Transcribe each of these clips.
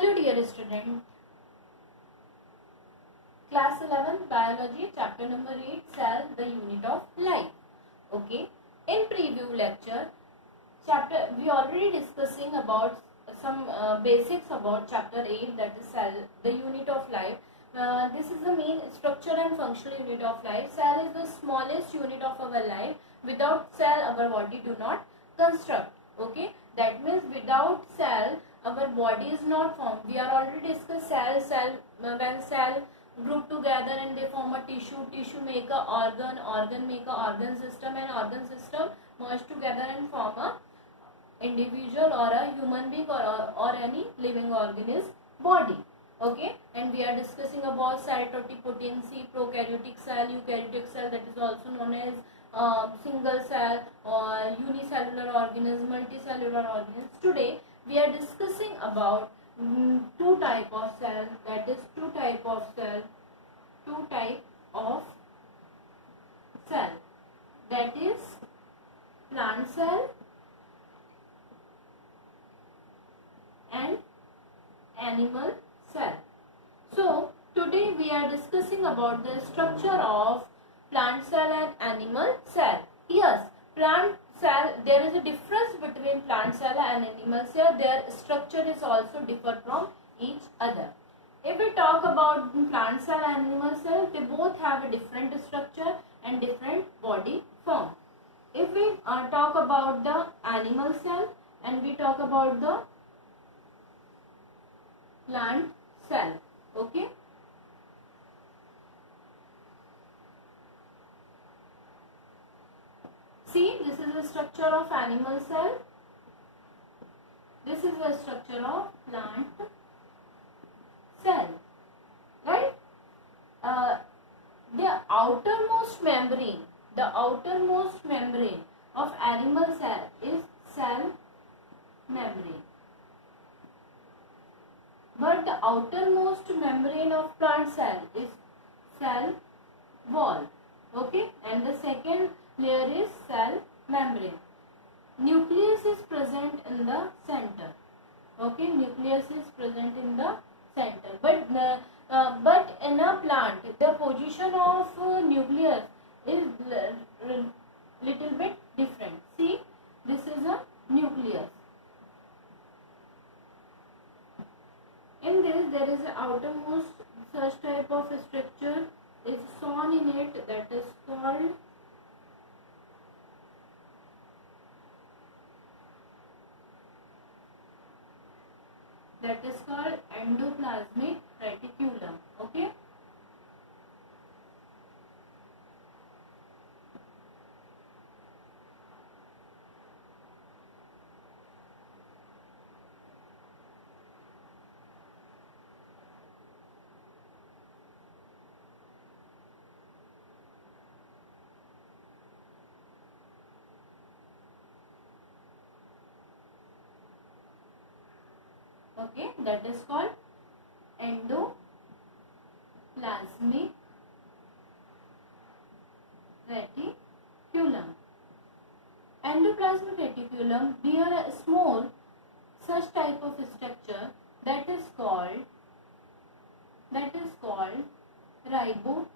Hello dear student, class 11 biology chapter number 8 cell the unit of life. Okay, in preview lecture chapter we already discussing about some basics about chapter 8, that is cell the unit of life. This is the main structure and functional unit of life. Cell is the smallest unit of our life. Without cell our body do not construct. Okay, that means without cell our body is not formed. We are already discussed when cell group together and they form a tissue make a organ make a organ system, and organ system merge together and form a individual or a human being or any living organism body. Okay, and we are discussing about cell totipotency, prokaryotic cell, eukaryotic cell, that is also known as single cell or unicellular organism, multicellular organisms. Today we are discussing about two type of cell, that is two type of cell, that is plant cell and animal cell. So today we are discussing about the structure of plant cell and animal cell. Yes, plant cell, there is a difference between plant cell and animal cell. Their structure is also differ from each other. If we talk about plant cell and animal cell, they both have a different structure and different body form. If we talk about the animal cell and we talk about the plant cell, okay, see, this is the structure of animal cell, this is the structure of plant cell, right? The outermost membrane of animal cell is cell membrane, but the outermost membrane of plant cell is cell wall. Okay, and the second layer is cell membrane. Nucleus is present in the center. Okay, nucleus is present in the center, but in a plant the position of nucleus is little bit different. See, this is a nucleus. In this there is an outermost such type of structure is shown in it, that is called endoplasmic reticulum. Okay, okay, that is called endoplasmic reticulum. Endoplasmic reticulum bear a small such type of structure that is called ribosome.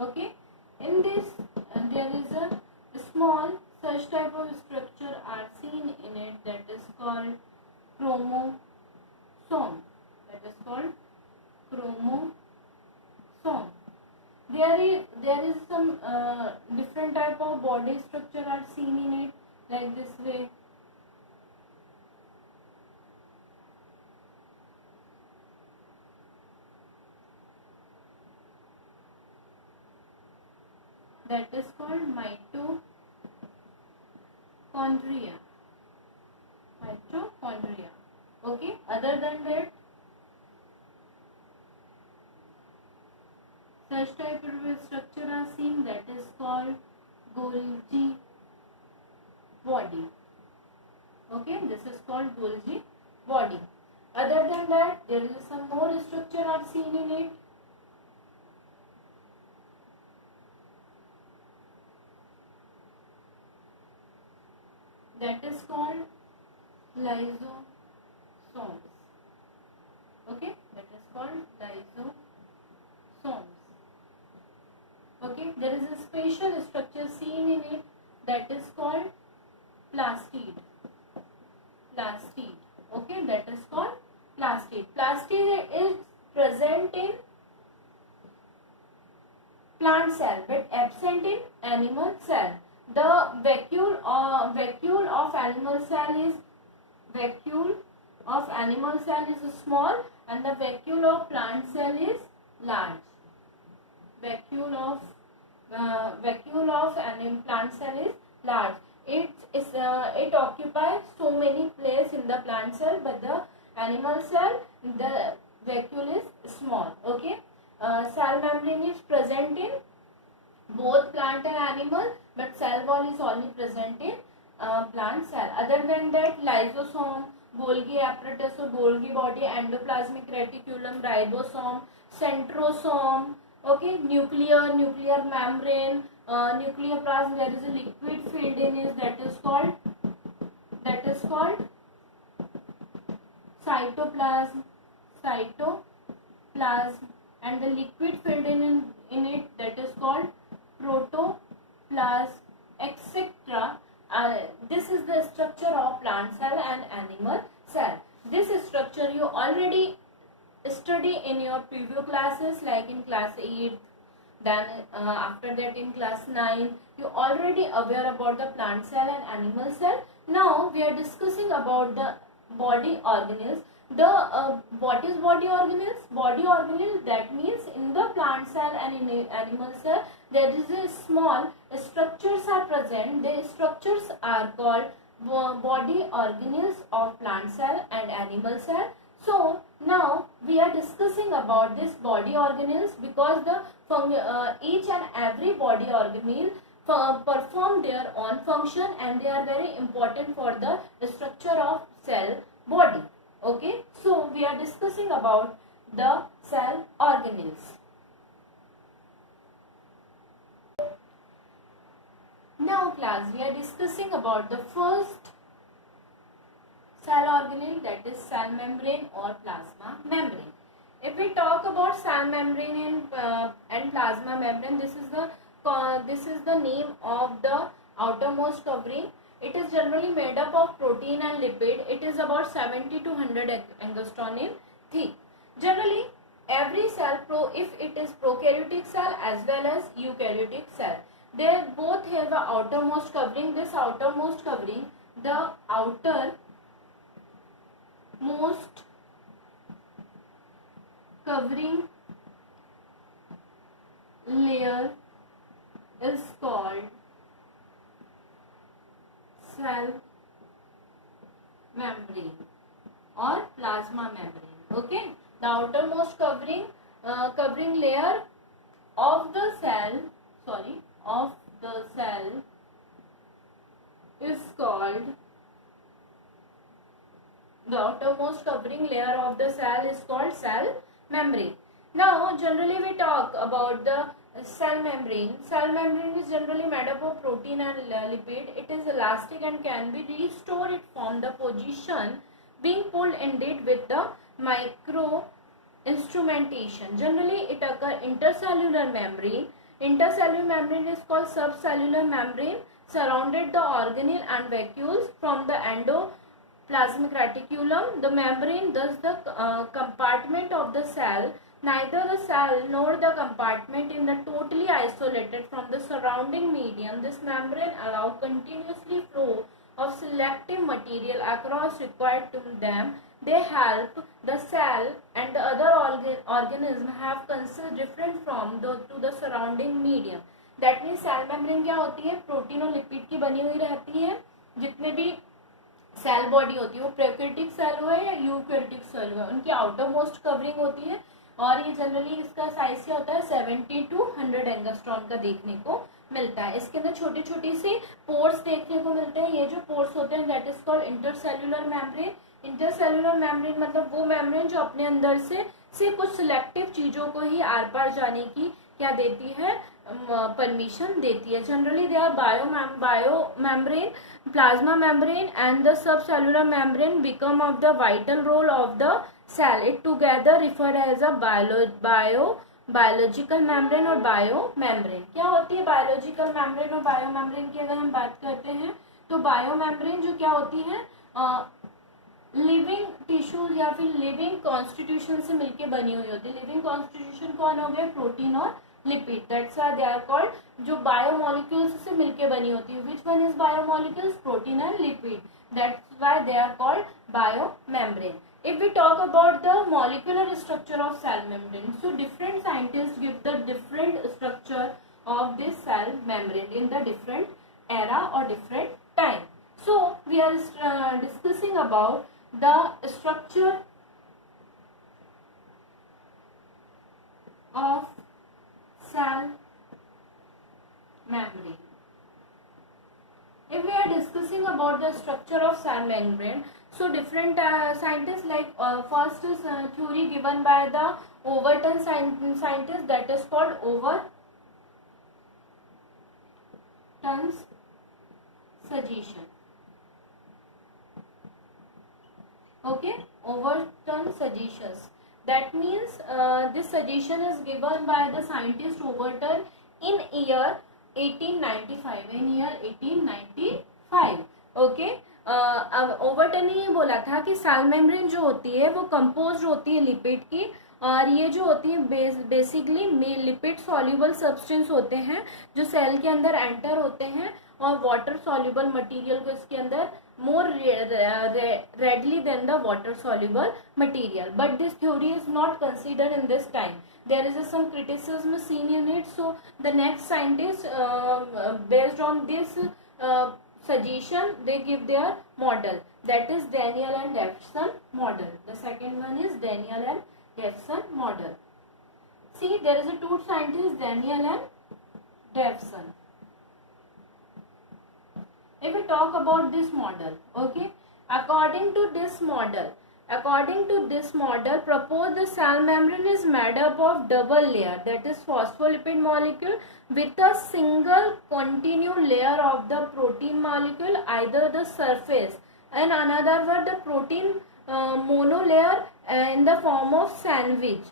Okay, in this there is a small such type of structure are seen in it, that is called chromosome. There is some different type of body structure are seen in it, like this way. That is called mitochondria. Okay, other than that such type of structure are seen, that is called Golgi body. Okay, this is called Golgi body. Other than that there is some more structure are seen in it. That is called lysosome. lysosomes. Okay, that is called lysosomes. Okay, there is a special structure seen in it that is called plastid. Okay, that is called plastid. Plastid is present in plant cell but absent in animal cell. The vacuole of animal cell is small and the vacuole of plant cell is large. Vacuole of plant cell is large. It occupies so many places in the plant cell, but the animal cell, the vacuole is small. Okay, cell membrane is present in both plant and animal, but cell wall is only present in plant cell. Other than that, lysosome, Golgi apparatus or Golgi body, endoplasmic reticulum, ribosome, centrosome. Okay, nuclear membrane, nucleoplasm. There is a liquid filled in it that is called cytoplasm, and the liquid filled in it that is called protoplasm, etc. This is the structure of plant cell and animal cell. This structure you already study in your preview classes, like in class 8, then after that in class 9. You already aware about the plant cell and animal cell. Now we are discussing about the body organelles. What is body organelles? Body organelle, that means in the plant cell and in animal cell there is a small structures are present. The structures are called body organelles of plant cell and animal cell. So now we are discussing about this body organelles because each and every body organelle perform their own function and they are very important for the structure of cell body. Okay, so we are discussing about the cell organelles. Now class, we are discussing about the first cell organelle, that is cell membrane or plasma membrane. If we talk about cell membrane and plasma membrane, this is the name of the outermost covering. It is generally made up of protein and lipid. It is about 70 to 100 angstrom in thick. Generally, every cell, if it is prokaryotic cell as well as eukaryotic cell, they both have an outermost covering. This outermost covering, the outermost covering layer is called cell membrane or plasma membrane. Okay, the outermost covering layer of the cell is called, the outermost covering layer of the cell is called cell membrane. Now generally we talk about the cell membrane. Cell membrane is generally made up of protein and lipid. It is elastic and can be restored from the position being pulled indeed with the micro instrumentation. Generally it occurs intercellular membrane. Intercellular membrane is called subcellular membrane, surrounded the organelle and vacuoles from the endoplasmic reticulum. The membrane, thus the compartment of the cell. Neither the cell nor the compartment is totally isolated from the surrounding medium. This membrane allows continuously flow of selective material across required to them. They help the cell and the other organism have consists different from to the surrounding medium. That means cell membrane क्या होती है? Protein और lipid की बनी हुई रहती है. जितने भी सेल बॉडी होती है वो प्रोकैरियोटिक सेल हो या यूकैरियोटिक सेल हो, उनकी आउटर मोस्ट कवरिंग होती है और ये जनरली इसका साइज क्या होता है 70 to 100 एंगस्ट्रॉम का देखने को मिलता है. इसके अंदर छोटे छोटे से पोर्स देखने को मिलते हैं. ये जो पोर्स होते हैं that is called intercellular membrane. Intercellular membrane मतलब वो मेम्ब्रेन जो अपने अंदर से कुछ सिलेक्टिव चीजों को ही आर पार जाने की क्या देती है, परमिशन देती है. Generally they are bio membrane, plasma membrane and the subcellular membrane become of the vital role of the cell. It together referred as a biological membrane और बायो मेम्ब्रेन. क्या होती है बायोलॉजिकल मेम्ब्रेन और bio membrane की अगर हम बात करते हैं तो बायो मेम्ब्रेन जो क्या होती है लिविंग टिश्यूज या फिर लिविंग कॉन्स्टिट्यूशन से मिलके बनी हुई होती है. लिविंग कॉन्स्टिट्यूशन कौन हो गया, प्रोटीन और lipid. That's why they are called, जो बायोमोलिक्यूल्स से मिलके बनी होती है. Which one is biomolecules, protein and lipid. That's why they are called biomembrane. If we talk about the molecular structure of cell membrane, so different scientists give the different structure of this cell membrane in the different era or different time. So we are discussing about the structure of cell membrane. If we are discussing about the structure of cell membrane, so different scientists like first is theory given by the Overton scientist, that is called Overton's suggestion. Okay, Overton suggestions. That means this suggestion is given by the scientist Overton in year 1895. In year 1895. Okay. अब Overton ने ये बोला था कि cell membrane जो होती है वो कंपोज्ड होती है लिपिड की, और ये जो होती है बेसिकली लिपिड सॉल्युबल सब्सटेंस होते हैं जो सेल के अंदर एंटर होते हैं, और वाटर सॉल्युबल मटेरियल को इसके अंदर more readily than the water soluble material. But this theory is not considered in this time. There is some criticism seen in it. So the next scientists based on this suggestion, they give their model, that is Daniel and Davidson model. The second one is Daniel and Davidson model. See, there is a two scientists, Daniel and Davidson. If we talk about this model, okay, according to this model, propose the cell membrane is made up of double layer, that is phospholipid molecule with a single continued layer of the protein molecule, either the surface, and another word the protein monolayer in the form of sandwich.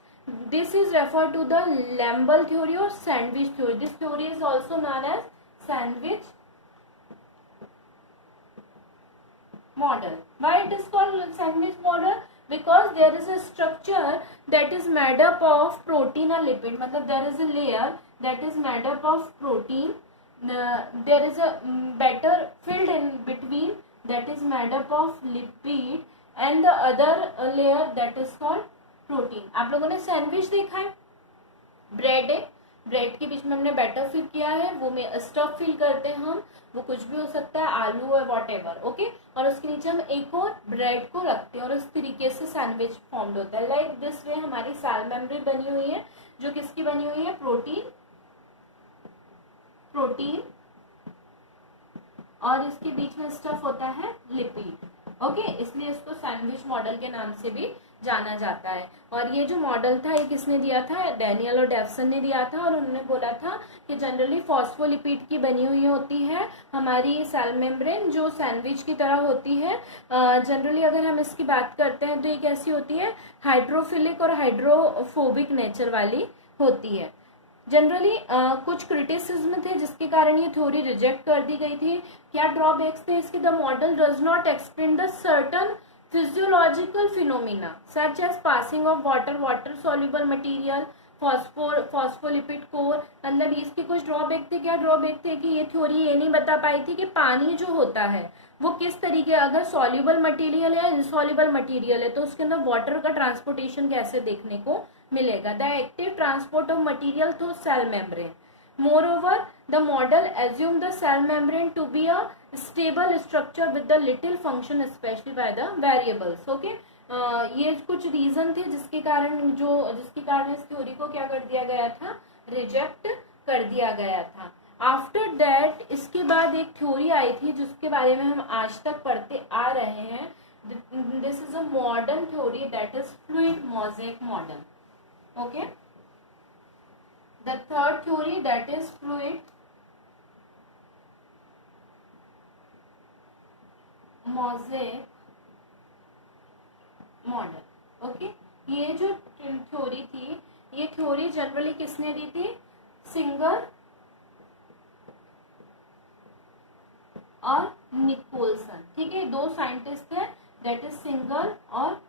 This is referred to the Lambel theory or sandwich theory. This theory is also known as sandwich model. Why it is called sandwich model? Because there is a structure that is made up of protein and lipid. मतलब there is a layer that is made up of protein. There is a better filled in between that is made up of lipid, and the other layer that is called protein. आप लोगों ने sandwich देखा है, bread है, bread के बीच में हमने batter fill किया है, वो में स्टफ फिल करते हैं हम, वो कुछ भी हो सकता है, आलू है, व्हाटएवर, ओके, और उसके नीचे हम एक और ब्रेड को रखते हैं और इस तरीके से सैंडविच फॉर्म्ड होता है. लाइक दिस वे हमारी सेल मेम्ब्रेन बनी हुई है, जो किसकी बनी हुई है, प्रोटीन और इसके बीच में स्टफ होता है लिपिड. ओके, इसलिए इसको सैंडविच मॉडल के नाम से भी जाना जाता है. और ये जो मॉडल था ये किसने दिया था, डैनियल और डेविसन ने दिया था, और उन्होंने बोला था कि जनरली फॉस्फोलिपिड की बनी हुई होती है हमारी सेल मेम्ब्रेन, जो सैंडविच की तरह होती है. जनरली अगर हम इसकी बात करते हैं तो ये कैसी होती है, हाइड्रोफिलिक और हाइड्रोफोबिक नेचर वाली होती है. जनरली कुछ क्रिटिसिज्म थे जिसके कारण ये थ्योरी रिजेक्ट कर दी गई थी. क्या ड्रॉबैक्स थे इसके, the model does not explain the certain physiological phenomena such as passing of water soluble material, phospholipid core. मतलब इसके कुछ ड्रॉबैक थे. क्या ड्रॉबैक थे कि ये थ्योरी ये नहीं बता पाई थी कि पानी जो होता है वो किस तरीके, अगर सॉल्युबल मटेरियल है या इनसॉल्युबल मटेरियल है तो उसके अंदर वाटर का ट्रांसपोर्टेशन कैसे देखने को मिलेगा. The active transport of material through cell membrane. Moreover, the model assumed the cell membrane to be a stable structure with the little function, especially by the variables. Okay, ये कुछ reason थे जिसके कारण इस थ्योरी को क्या कर दिया गया था, रिजेक्ट कर दिया गया था. आफ्टर दैट इसके बाद एक थ्योरी आई थी जिसके बारे में हम आज तक पढ़ते आ रहे हैं. This is a modern theory, that is fluid mosaic model. Okay, The third theory, that is fluid mosaic model. Okay, ये जो थ्योरी थी, ये थ्योरी जनरली किसने दी थी? सिंगर और निकोलसन. ठीक है, दो साइंटिस्ट थे, दैट इज सिंगर और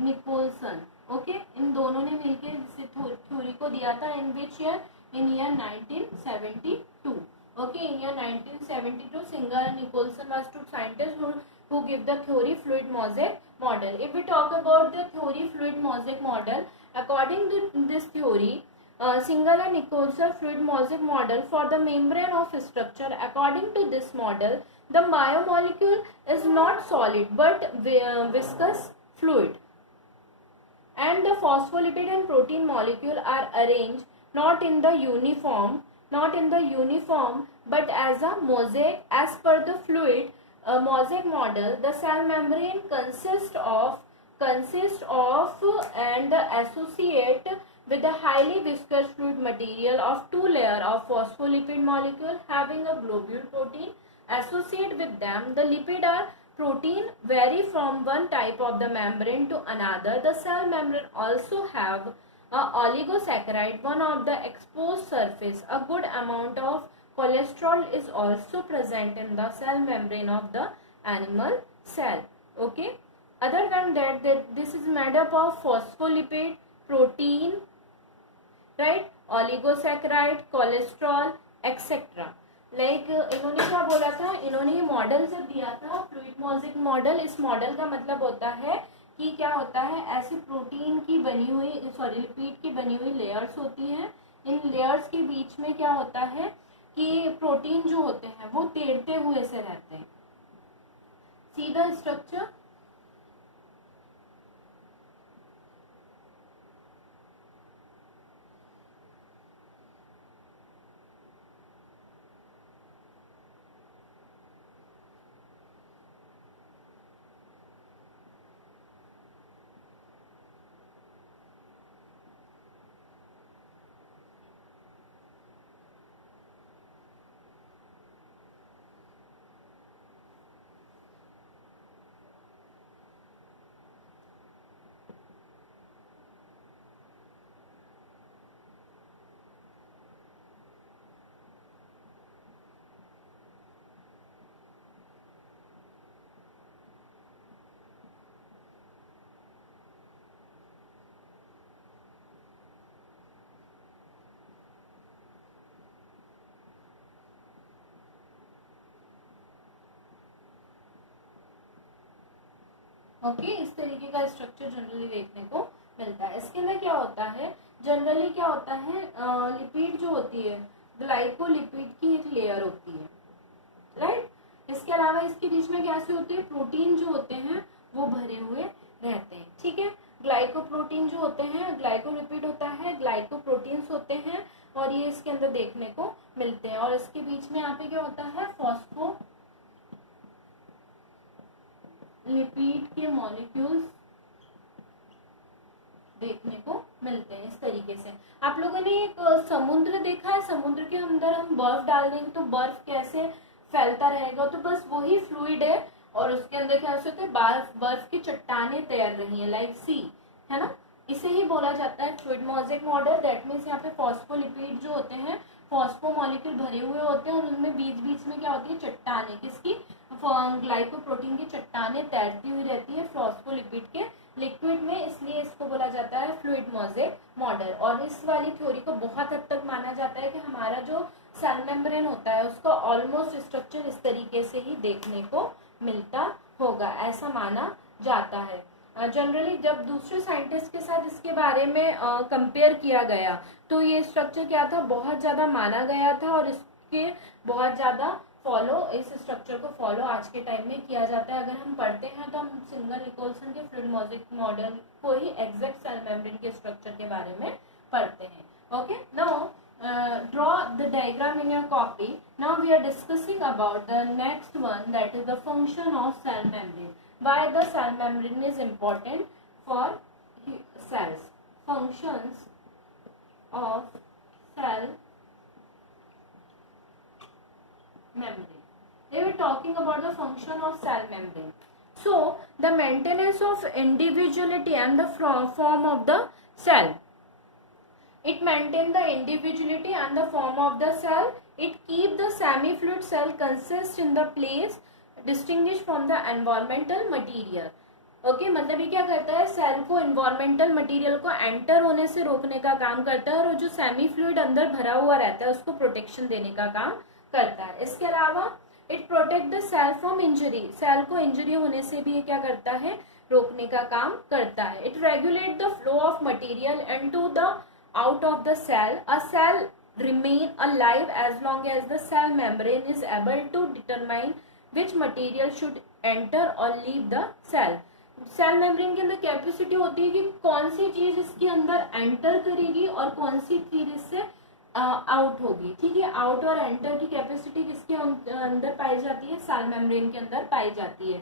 निकोलसन. ओके, इन दोनों ने मिलकर इस थ्योरी को दिया था. In which year? In year 1972. Okay, in year 1972 Singer and Nicholson was two scientists who give the theory fluid mosaic model. If we talk about the theory fluid mosaic model, according to this theory, Singer and Nicholson fluid mosaic model for the membrane of structure. According to this model, the biomolecule is not solid but viscous fluid, and the phospholipid and protein molecule are arranged not in the uniform but as a mosaic. As per the fluid mosaic model, the cell membrane consists of and associate with a highly viscous fluid material of two layers of phospholipid molecule having a globule protein associate with them. The lipid or protein vary from one type of the membrane to another. The cell membrane also have a oligosaccharide, one of the exposed surface. A good amount of cholesterol is also present in the cell membrane of the animal cell. Okay, other than that, this is made up of phospholipid, protein, right, oligosaccharide, cholesterol, etc. Like इन्होंने क्या बोला था? इन्होंने ये model जब दिया था fluid मॉजिक model, इस मॉडल का मतलब होता है कि क्या होता है, ऐसी प्रोटीन की बनी हुई लिपिड की बनी हुई लेयर्स होती हैं. इन लेयर्स के बीच में क्या होता है कि प्रोटीन जो होते हैं वो तैरते हुए से रहते हैं. See the structure. ओके, इस तरीके का स्ट्रक्चर जनरली देखने को मिलता है. इसके अंदर क्या होता है, जनरली क्या होता है, लिपिड जो होती है, ग्लाइकोलिपिड की एक लेयर होती है, राइट. इसके अलावा इसके बीच में क्या सी होती है, प्रोटीन जो होते हैं वो भरे हुए रहते हैं. ठीक है, ग्लाइकोप्रोटीन जो होते हैं, ग्लाइकोलिपिड होता है, ग्लाइकोप्रोटीन्स होते हैं, और ये इसके अंदर देखने को मिलते हैं. और इसके बीच में यहाँ पे क्या होता है, फॉस्फो लिपिड के मॉलिक्यूल्स देखने को मिलते हैं. इस तरीके से आप लोगों ने एक समुद्र देखा है, समुद्र के अंदर हम बर्फ डाल देंगे तो बर्फ कैसे फैलता रहेगा, तो बस वही फ्लूइड है और उसके अंदर क्या होता है, बर्फ की चट्टानें तैर रही हैं, लाइक सी, है ना. इसे ही बोला जाता है फ्लूइड मॉजिक मॉडल. दैट मीन्स यहाँ पे फॉस्फोलिपिड जो होते हैं, फॉस्फो मॉलिक्यूल भरे हुए होते हैं, और उनमें बीच बीच में क्या होती है, चट्टानें, किसकी, ग्लाइकोप्रोटीन की चट्टानें तैरती हुई रहती है फॉस्फोलिपिड के लिक्विड में. इसलिए इसको बोला जाता है फ्लूइड मॉजिक मॉडल. और इस वाली थ्योरी को बहुत हद तक माना जाता है कि हमारा जो सेल मेम्ब्रेन होता है उसका ऑलमोस्ट स्ट्रक्चर इस तरीके से ही देखने को मिलता होगा, ऐसा माना जाता है. जनरली जब दूसरे साइंटिस्ट के साथ इसके बारे में कंपेयर किया गया तो ये स्ट्रक्चर क्या था, बहुत ज़्यादा माना गया था, और इसके बहुत ज़्यादा इस स्ट्रक्चर को फॉलो आज के टाइम में किया जाता है. अगर हम पढ़ते हैं तो हम सिंगर निकोलसन के फ्लूइड मॉजिक मॉडल को ही एग्जैक्ट सेल मेम्ब्रेन के स्ट्रक्चर के बारे में पढ़ते हैं. Okay, now draw the diagram in your copy. Now we are discussing about the next one, that is the function of cell membrane. Why the cell membrane is important for cells. Functions of cell membrane. They were talking about the function of cell membrane. So the maintenance of individuality and the form of the cell. It maintain the individuality and the form of the cell. It keep the semi-fluid cell consist in the place distinguished from the environmental material. Okay मतलब ये क्या करता है, cell को environmental material को enter होने से रोकने का काम करता है और जो सेमी फ्लूइड अंदर भरा हुआ रहता है उसको प्रोटेक्शन देने का काम करता है. इसके अलावा it protect the cell from injury. Cell को इंजरी होने से भी ये क्या करता है, रोकने का काम करता है. It regulate the flow of material into the out of the cell. A cell remain alive as long as the cell membrane is able to determine which material should enter or leave the cell. Cell membrane के अंदर capacity होती है कि कौन सी चीज इसके अंदर enter करेगी और कौन सी चीज इससे आउट होगी. ठीक है, आउट और एंटर की कैपेसिटी किसके अंदर पाई जाती है, सेल मेम्ब्रेन के अंदर पाई जाती है.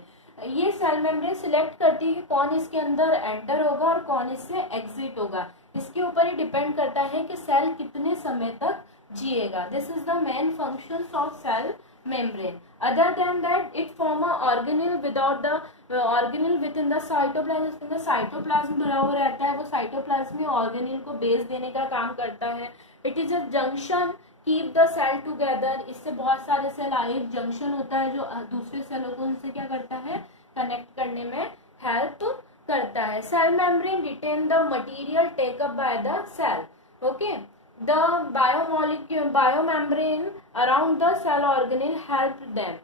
ये सेल मेम्ब्रेन सिलेक्ट करती है कि कौन इसके अंदर एंटर होगा और कौन इससे एग्जिट होगा. इसके ऊपर ही डिपेंड करता है कि सेल कितने समय तक जिएगा. This is the main functions of cell membrane. Other than that, it form a organelle without the organelle within the cytoplasm. इसके अंदर साइटोप्लाज्म भरा हुआ रहता है, वो साइटोप्लाज्म में ऑर्गेनिल को बेस देने का काम करता है. It is a junction keep the cell together. इससे बहुत सारे सेल एक जंक्शन होता है जो दूसरे सेलों को उनसे क्या करता है, कनेक्ट करने में हेल्प करता है. Cell membrane retain the material take up by the cell. Okay, the biomembrane around the cell organelle help them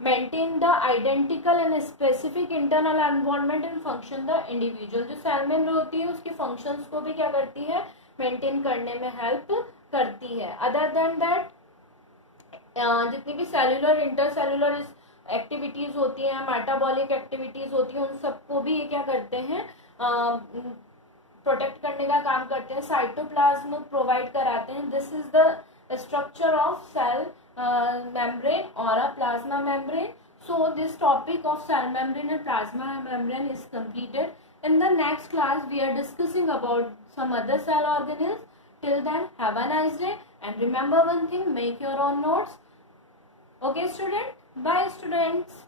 maintain the identical and specific internal environment and function the individual. जो cell membrane होती है उसकी functions को भी क्या करती है, maintain करने में हेल्प करती है. अदर देन दैट जितनी भी सेलुलर इंटरसेलुलर एक्टिविटीज होती हैं, मेटाबॉलिक एक्टिविटीज होती हैं, उन सबको भी ये क्या करते हैं, प्रोटेक्ट करने का काम करते हैं. साइटोप्लाज्म प्रोवाइड कराते हैं. This is the structure of cell membrane और a plasma membrane. So this topic of cell membrane and plasma membrane is completed. In the next class we are discussing about some other cell organelles. Till then have a nice day and remember one thing, make your own notes. Okay student, bye students.